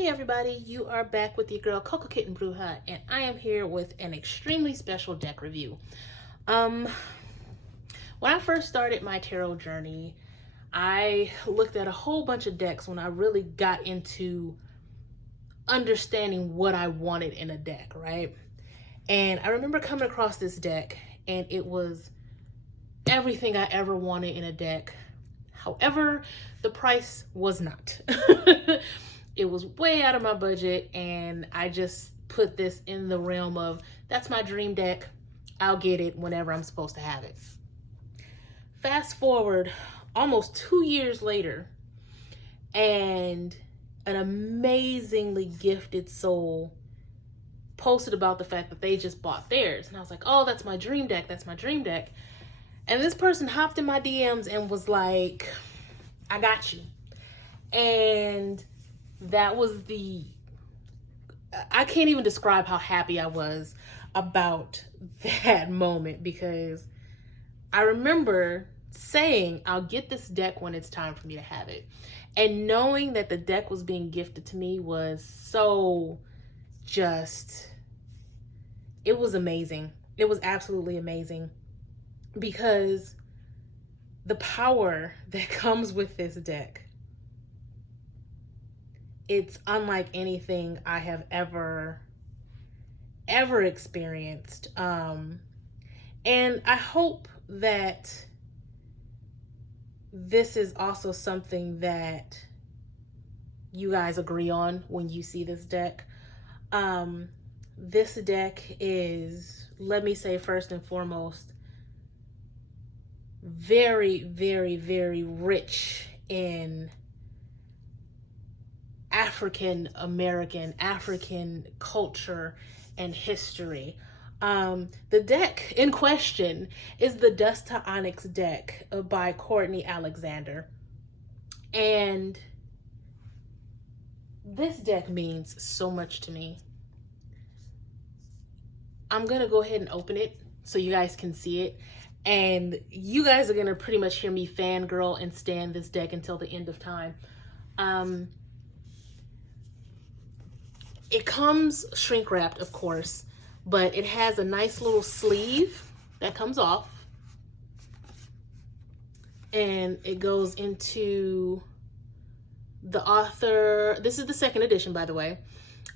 Hey everybody, you are back with your girl Coco Kitten Bruja, and I am here with an extremely special deck review. When I first started my tarot journey, I looked at a whole bunch of decks when I really got into understanding what I wanted in a deck, right? And I remember coming across this deck, and it was everything I ever wanted in a deck. However, the price was not. It was way out of my budget, and I just put this in the realm of, that's my dream deck. I'll get it whenever I'm supposed to have it. Fast forward almost 2 years later, and an amazingly gifted soul posted about the fact that they just bought theirs. And I was like, oh, that's my dream deck. That's my dream deck. And this person hopped in my DMs and was like, I got you. And that was I can't even describe how happy I was about that moment, because I remember saying, I'll get this deck when it's time for me to have it. And knowing that the deck was being gifted to me was so it was amazing. It was absolutely amazing, because the power that comes with this deck, it's unlike anything I have ever experienced. And I hope that this is also something that you guys agree on when you see this deck. This deck is, let me say first and foremost, very, very, very rich in African culture and history. The deck in question is the Dust II Onyx deck by Courtney Alexander. And this deck means so much to me. I'm going to go ahead and open it so you guys can see it. And you guys are going to pretty much hear me fangirl and stan this deck until the end of time. It comes shrink wrapped, of course, but it has a nice little sleeve that comes off. And it goes into the author. This is the second edition, by the way.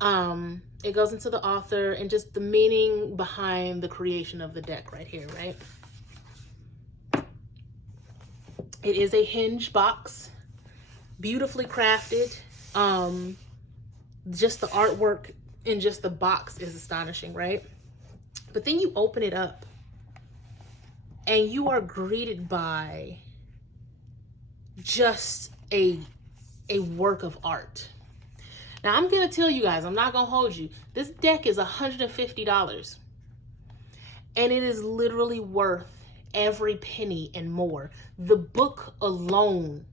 It goes into the author and just the meaning behind the creation of the deck right here, right? It is a hinge box, beautifully crafted. Just the artwork in just the box is astonishing, right? But then you open it up and you are greeted by just a work of art. Now, I'm going to tell you guys, I'm not going to hold you. This deck is $150. And it is literally worth every penny and more. The book alone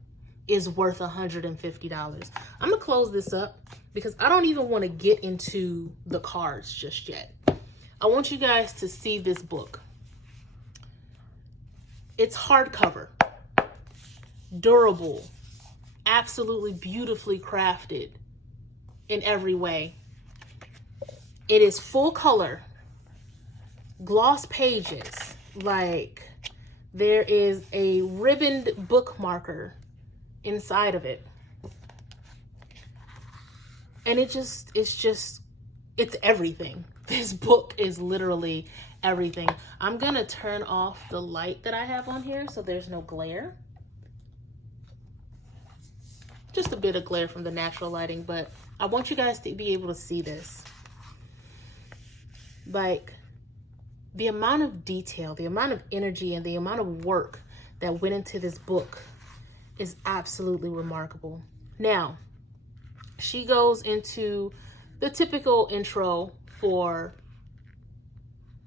is worth $150. I'm going to close this up because I don't even want to get into the cards just yet. I want you guys to see this book. It's hardcover, durable, absolutely beautifully crafted in every way. It is full color, gloss pages, like there is a ribboned bookmarker inside of it. And it's everything. This book is literally everything. I'm gonna turn off the light that I have on here so there's no glare. Just a bit of glare from the natural lighting, but I want you guys to be able to see this. Like, the amount of detail, the amount of energy, and the amount of work that went into this book is absolutely remarkable. Now, she goes into the typical intro for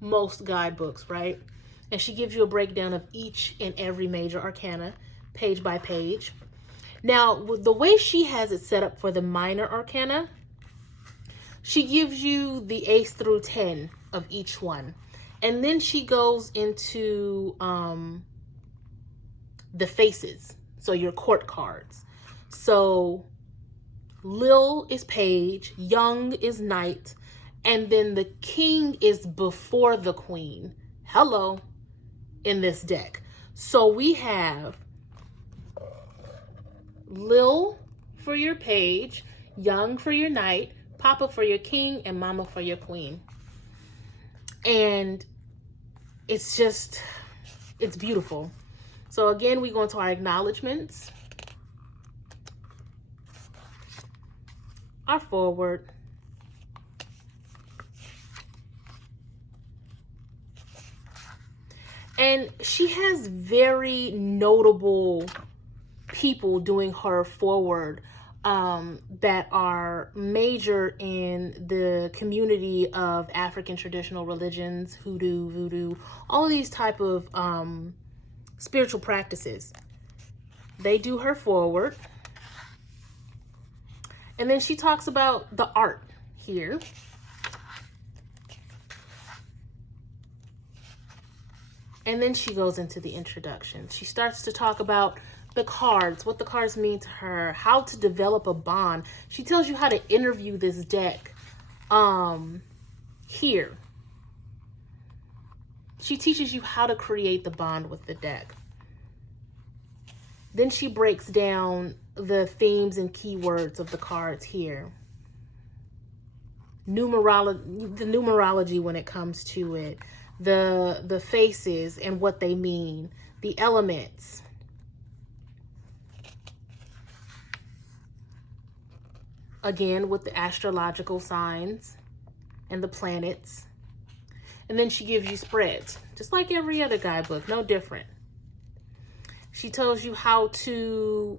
most guidebooks, right? And she gives you a breakdown of each and every major arcana, page by page. Now, the way she has it set up for the minor arcana, she gives you the ace through 10 of each one. And then she goes into the faces, so your court cards. So Lil is page, young is knight, and then the king is before the queen. Hello, in this deck. So we have Lil for your page, young for your knight, papa for your king, and mama for your queen. And it's just, it's beautiful. So again, we go into our acknowledgements, our forward, and she has very notable people doing her forward that are major in the community of African traditional religions, hoodoo, voodoo, all of these type of spiritual practices. They do her forward. And then she talks about the art here. And then she goes into the introduction. She starts to talk about the cards, what the cards mean to her, how to develop a bond. She tells you how to interview this deck here. She teaches you how to create the bond with the deck. Then she breaks down the themes and keywords of the cards here. The numerology when it comes to it. The faces and what they mean. The elements. Again, with the astrological signs and the planets. And then she gives you spreads, just like every other guidebook, no different. She tells you how to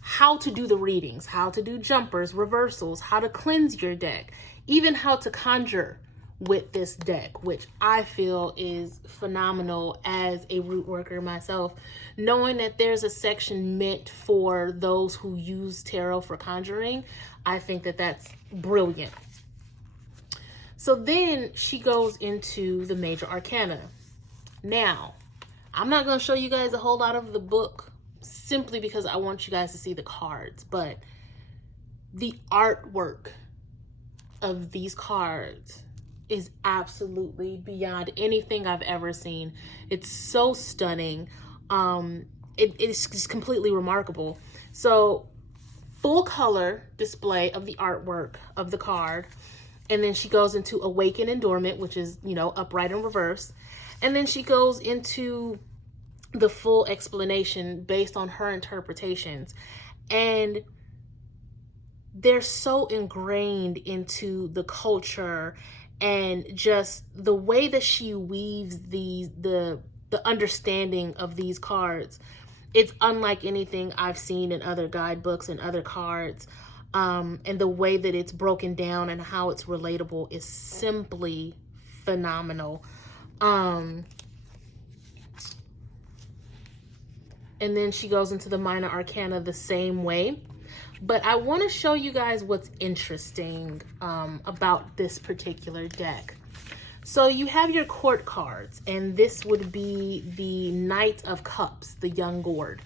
do the readings, how to do jumpers, reversals, how to cleanse your deck, even how to conjure with this deck, which I feel is phenomenal as a root worker myself, knowing that there's a section meant for those who use tarot for conjuring. I think that that's brilliant. So then she goes into the major arcana. Now, I'm not going to show you guys a whole lot of the book simply because I want you guys to see the cards, but the artwork of these cards is absolutely beyond anything I've ever seen. It's so stunning. It's just completely remarkable. So full color display of the artwork of the card. And then she goes into awaken and dormant, which is, you know, upright and reverse. And then she goes into the full explanation based on her interpretations. And they're so ingrained into the culture and just the way that she weaves the understanding of these cards. It's unlike anything I've seen in other guidebooks and other cards. And the way that it's broken down and how it's relatable is simply phenomenal. And then she goes into the minor arcana the same way. But I want to show you guys what's interesting about this particular deck. So you have your court cards, and this would be the Knight of Cups, the young gourd.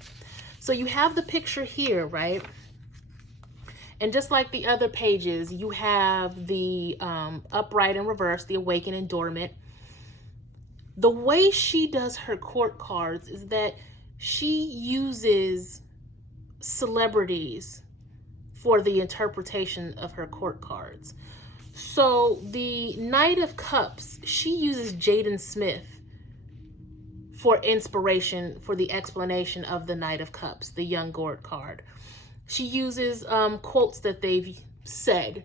So you have the picture here, right? And just like the other pages, you have the upright and reverse, the awaken and dormant. The way she does her court cards is that she uses celebrities for the interpretation of her court cards. So the Knight of Cups, she uses Jaden Smith for inspiration for the explanation of the Knight of Cups, the young gourd card. She uses quotes that they've said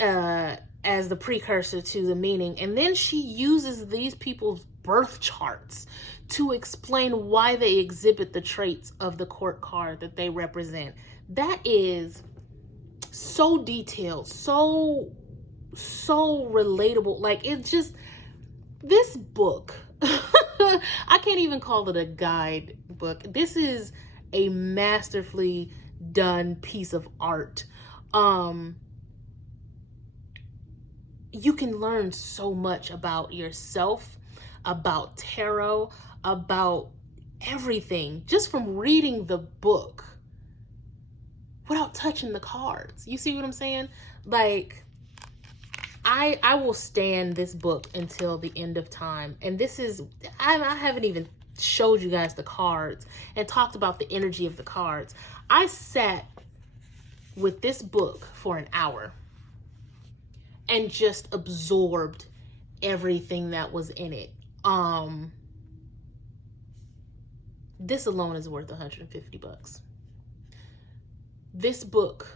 as the precursor to the meaning. And then she uses these people's birth charts to explain why they exhibit the traits of the court card that they represent. That is so detailed, so relatable. Like, it's just, this book, I can't even call it a guide book. This is a masterfully done piece of art. You can learn so much about yourself, about tarot, about everything just from reading the book. without touching the cards. You see what I'm saying? Like, I will stand this book until the end of time. And this is, I haven't even showed you guys the cards and talked about the energy of the cards. I sat with this book for an hour and just absorbed everything that was in it. This alone is worth $150. This book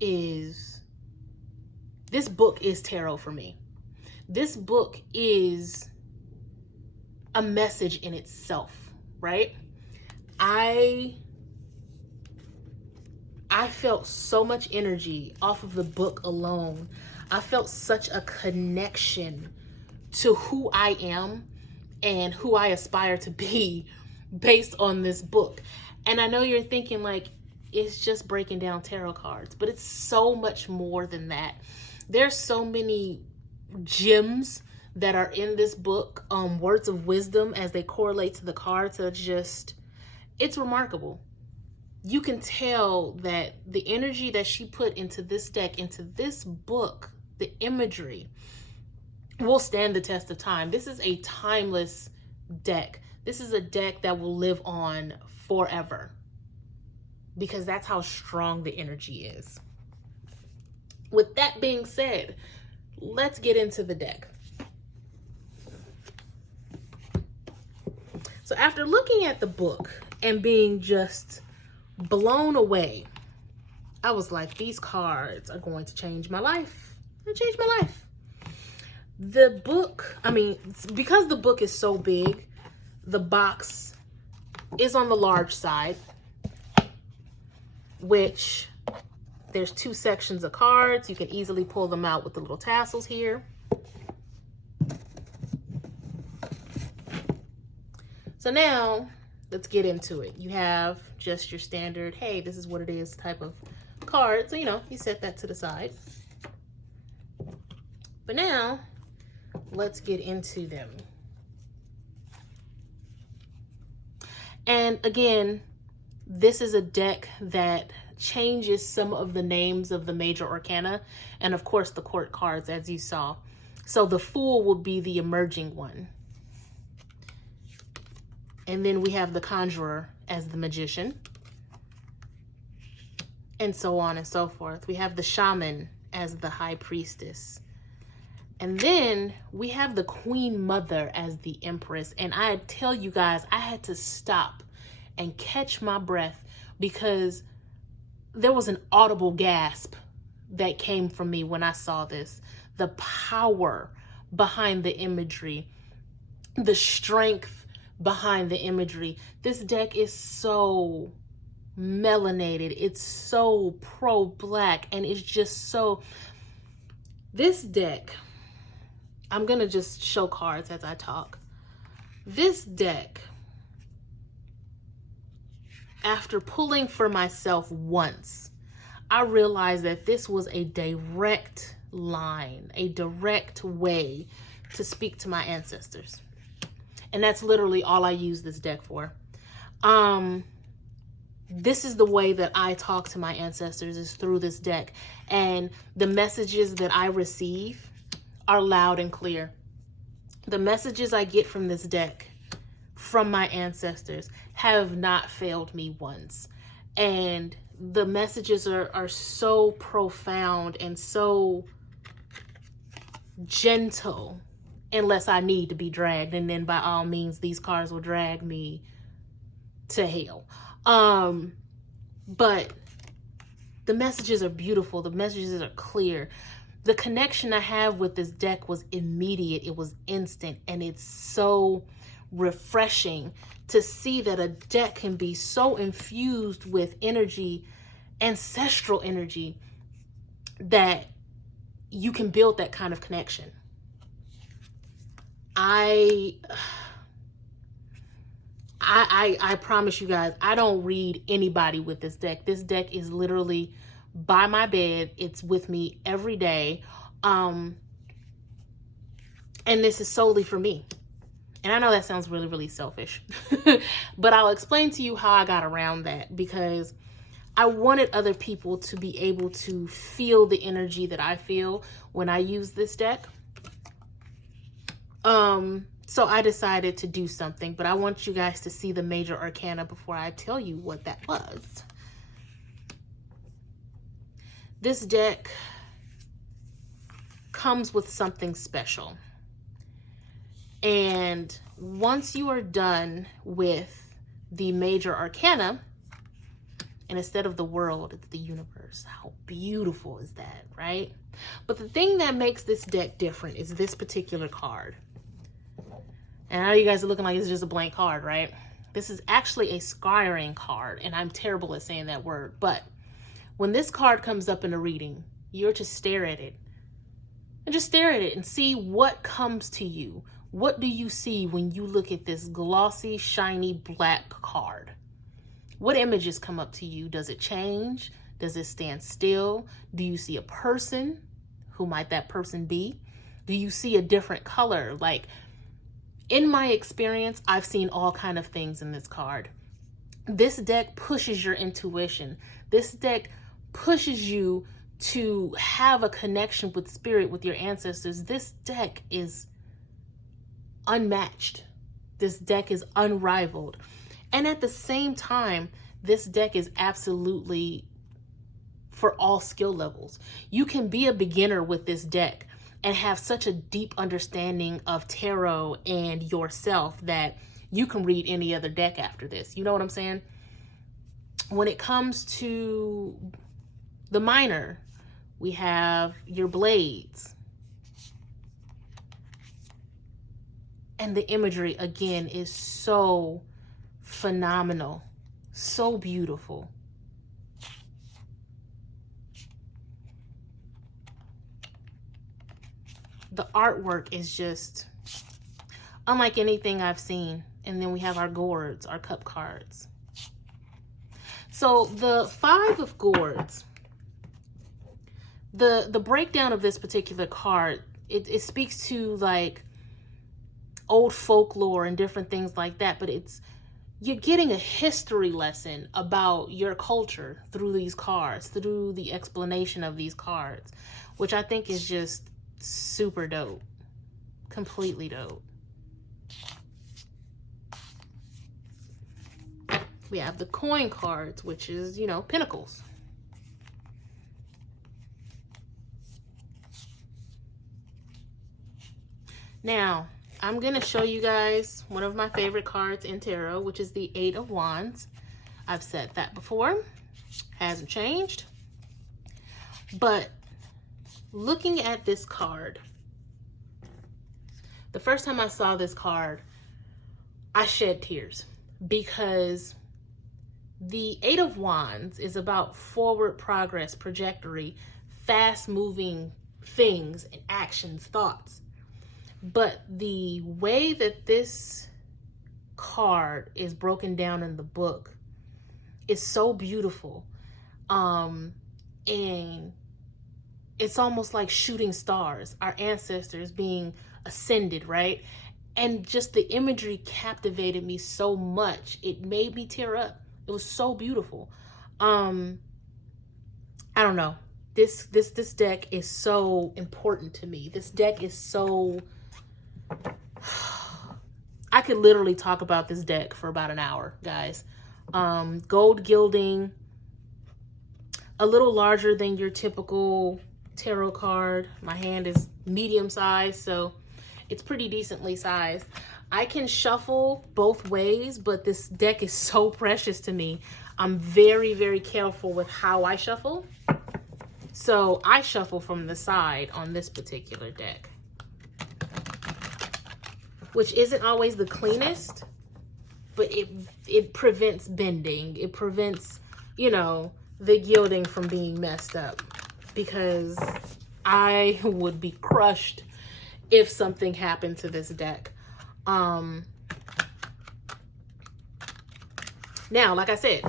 is tarot for me. This book is a message in itself, right? I felt so much energy off of the book alone. I felt such a connection to who I am and who I aspire to be based on this book. And I know you're thinking like, it's just breaking down tarot cards, but it's so much more than that. There's so many gems that are in this book, words of wisdom as they correlate to the cards. So it's remarkable. You can tell that the energy that she put into this deck, into this book, the imagery, will stand the test of time. This is a timeless deck. This is a deck that will live on forever, because that's how strong the energy is. With that being said, let's get into the deck. So after looking at the book and being just blown away, I was like, these cards are going to change my life. They changed my life. The book, because the book is so big, the box is on the large side, which there's 2 sections of cards. You can easily pull them out with the little tassels here. So now let's get into it. You have just your standard, hey, this is what it is type of card. So, you set that to the side. But now let's get into them. And again, this is a deck that changes some of the names of the major arcana and of course the court cards, as you saw. So the Fool will be the emerging one. And then we have the Conjurer as the Magician. And so on and so forth. We have the Shaman as the High Priestess. And then we have the Queen Mother as the Empress. And I tell you guys, I had to stop and catch my breath because there was an audible gasp that came from me when I saw this. The power behind the imagery, the strength behind the imagery. This deck is so melanated. It's so pro-black, and it's just so... This deck, I'm going to just show cards as I talk. This deck, after pulling for myself once, I realized that this was a direct line, a direct way to speak to my ancestors. And that's literally all I use this deck for. This is the way that I talk to my ancestors, is through this deck. And the messages that I receive are loud and clear. The messages I get from this deck, from my ancestors, have not failed me once. And the messages are so profound and so gentle, unless I need to be dragged. And then by all means, these cards will drag me to hell. But the messages are beautiful. The messages are clear. The connection I have with this deck was immediate. It was instant. And it's so refreshing to see that a deck can be so infused with energy, ancestral energy, that you can build that kind of connection. I promise you guys, I don't read anybody with this deck. This deck is literally by my bed. It's with me every day. And this is solely for me. And I know that sounds really, really selfish, but I'll explain to you how I got around that, because I wanted other people to be able to feel the energy that I feel when I use this deck. So I decided to do something, but I want you guys to see the major arcana before I tell you what that was. This deck comes with something special. And once you are done with the major arcana, and instead of the world, it's the universe. How beautiful is that, right? But the thing that makes this deck different is this particular card. And I know you guys are looking like it's just a blank card, right? This is actually a scrying card, and I'm terrible at saying that word. But when this card comes up in a reading, you're to stare at it. And just stare at it and see what comes to you. What do you see when you look at this glossy, shiny black card? What images come up to you? Does it change? Does it stand still? Do you see a person? Who might that person be? Do you see a different color? Like, in my experience, I've seen all kind of things in this card. This deck pushes your intuition. This deck pushes you to have a connection with spirit, with your ancestors. This deck is unmatched. This deck is unrivaled. And at the same time, this deck is absolutely for all skill levels. You can be a beginner with this deck and have such a deep understanding of tarot and yourself that you can read any other deck after this. You know what I'm saying? When it comes to the minor, we have your blades. And the imagery, again, is so phenomenal, so beautiful. The artwork is just unlike anything I've seen. And then we have our gourds, our cup cards. So the Five of Gourds, the breakdown of this particular card, it speaks to like old folklore and different things like that, but you're getting a history lesson about your culture through these cards, through the explanation of these cards, which I think is just super dope. Completely dope. We have the coin cards, which is, you know, pentacles. Now, I'm going to show you guys one of my favorite cards in tarot, which is the Eight of Wands. I've said that before. Hasn't changed. But looking at this card, the first time I saw this card, I shed tears because the Eight of Wands is about forward progress, trajectory, fast-moving things and actions, thoughts. But the way that this card is broken down in the book is so beautiful. And it's almost like shooting stars, our ancestors being ascended, right? And just the imagery captivated me so much. It made me tear up. It was so beautiful. I don't know. This deck is so important to me. This deck is so... I could literally talk about this deck for about an hour, guys. Gold gilding, a little larger than your typical tarot card. My hand is medium sized, so it's pretty decently sized. I can shuffle both ways, but this deck is so precious to me. I'm very, very careful with how I shuffle. So I shuffle from the side on this particular deck, which isn't always the cleanest, but it prevents bending. It prevents, you know, the gilding from being messed up, because I would be crushed if something happened to this deck. Now, like I said,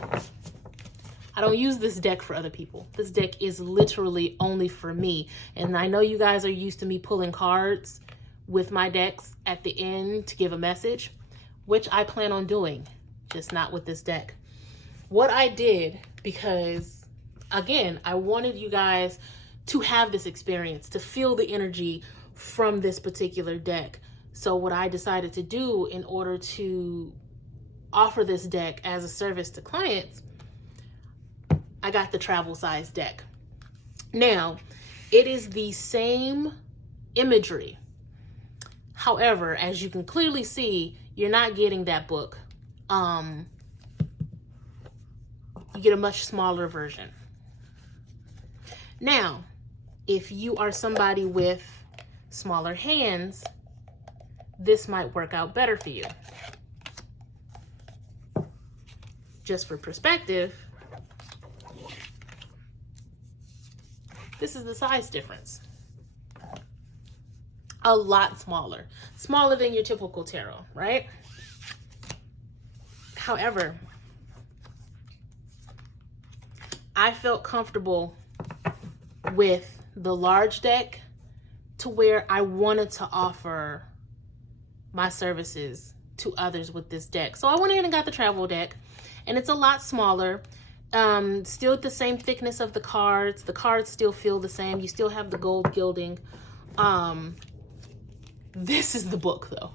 I don't use this deck for other people. This deck is literally only for me. And I know you guys are used to me pulling cards with my decks at the end to give a message, which I plan on doing, just not with this deck. What I did because, again, I wanted you guys to have this experience, to feel the energy from this particular deck. So what I decided to do in order to offer this deck as a service to clients, I got the travel size deck. Now, it is the same imagery. However, as you can clearly see, you're not getting that book. You get a much smaller version. Now, if you are somebody with smaller hands, this might work out better for you. Just for perspective, this is the size difference. A lot smaller. Smaller than your typical tarot, right? However, I felt comfortable with the large deck to where I wanted to offer my services to others with this deck. So I went ahead and got the travel deck, and it's a lot smaller. Still the same thickness of the cards. The cards still feel the same. You still have the gold gilding. This is the book though.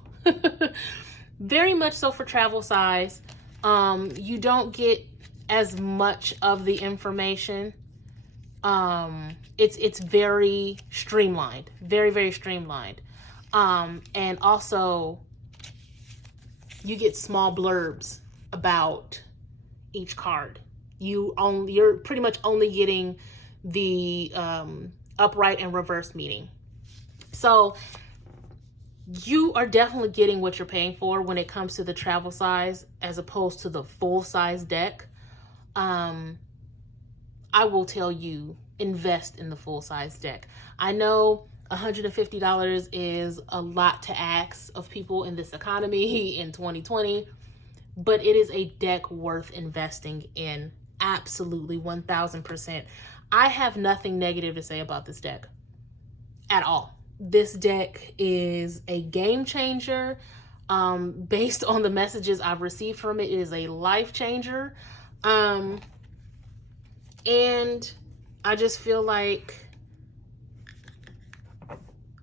Very much so for travel size. You don't get as much of the information. It's very streamlined, very streamlined. And also you get small blurbs about each card. You're pretty much only getting the upright and reverse meaning. So you are definitely getting what you're paying for when it comes to the travel size as opposed to the full size deck. I will tell you, invest in the full size deck. I know $150 is a lot to ask of people in this economy in 2020, but it is a deck worth investing in. Absolutely, 1000%. I have nothing negative to say about this deck at all. This deck is a game changer. Based on the messages I've received from it, it is a life changer. And I just feel like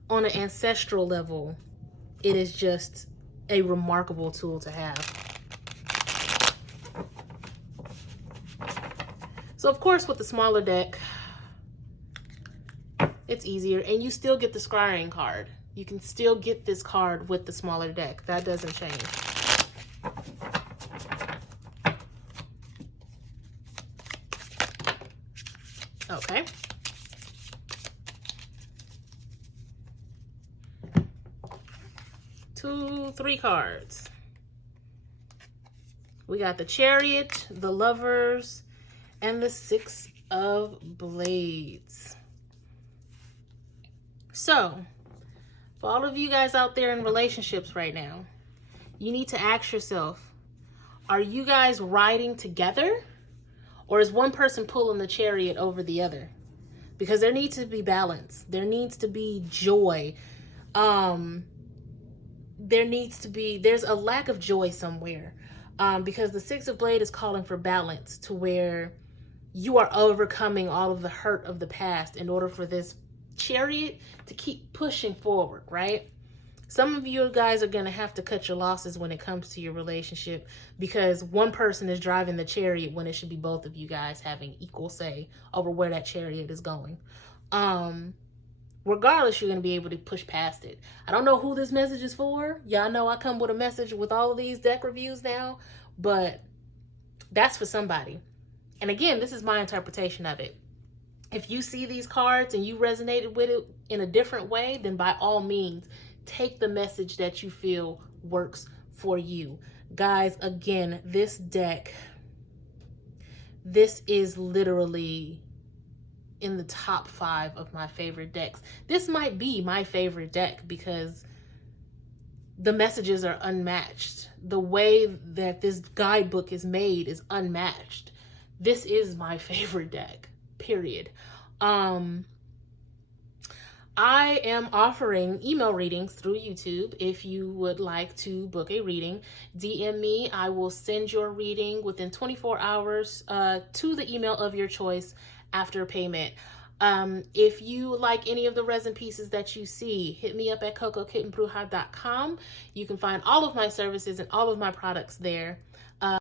on an ancestral level, it is just a remarkable tool to have. So of course with the smaller deck, it's easier, and you still get the scrying card. You can still get this card with the smaller deck. That doesn't change. Okay. Three cards. We got the Chariot, the Lovers, and the Six of Blades. So, for all of you guys out there in relationships right now, you need to ask yourself, are you guys riding together? Or is one person pulling the chariot over the other? Because there needs to be balance. There needs to be joy. There's a lack of joy somewhere. Because the Six of Blades is calling for balance, to where you are overcoming all of the hurt of the past in order for this chariot to keep pushing forward, right? Some of you guys are going to have to cut your losses when it comes to your relationship, because one person is driving the chariot when it should be both of you guys having equal say over where that chariot is going. Regardless, you're going to be able to push past it. I don't know who this message is for. Y'all know I come with a message with all of these deck reviews now, but that's for somebody. And again, this is my interpretation of it. If you see these cards and you resonated with it in a different way, then by all means, take the message that you feel works for you. Guys, again, this deck, this is literally in the top 5 of my favorite decks. This might be my favorite deck because the messages are unmatched. The way that this guidebook is made is unmatched. This is my favorite deck, period. I am offering email readings through YouTube. If you would like to book a reading, DM me. I will send your reading within 24 hours to the email of your choice after payment. If you like any of the resin pieces that you see, hit me up at cocokittenbruja.com. You can find all of my services and all of my products there.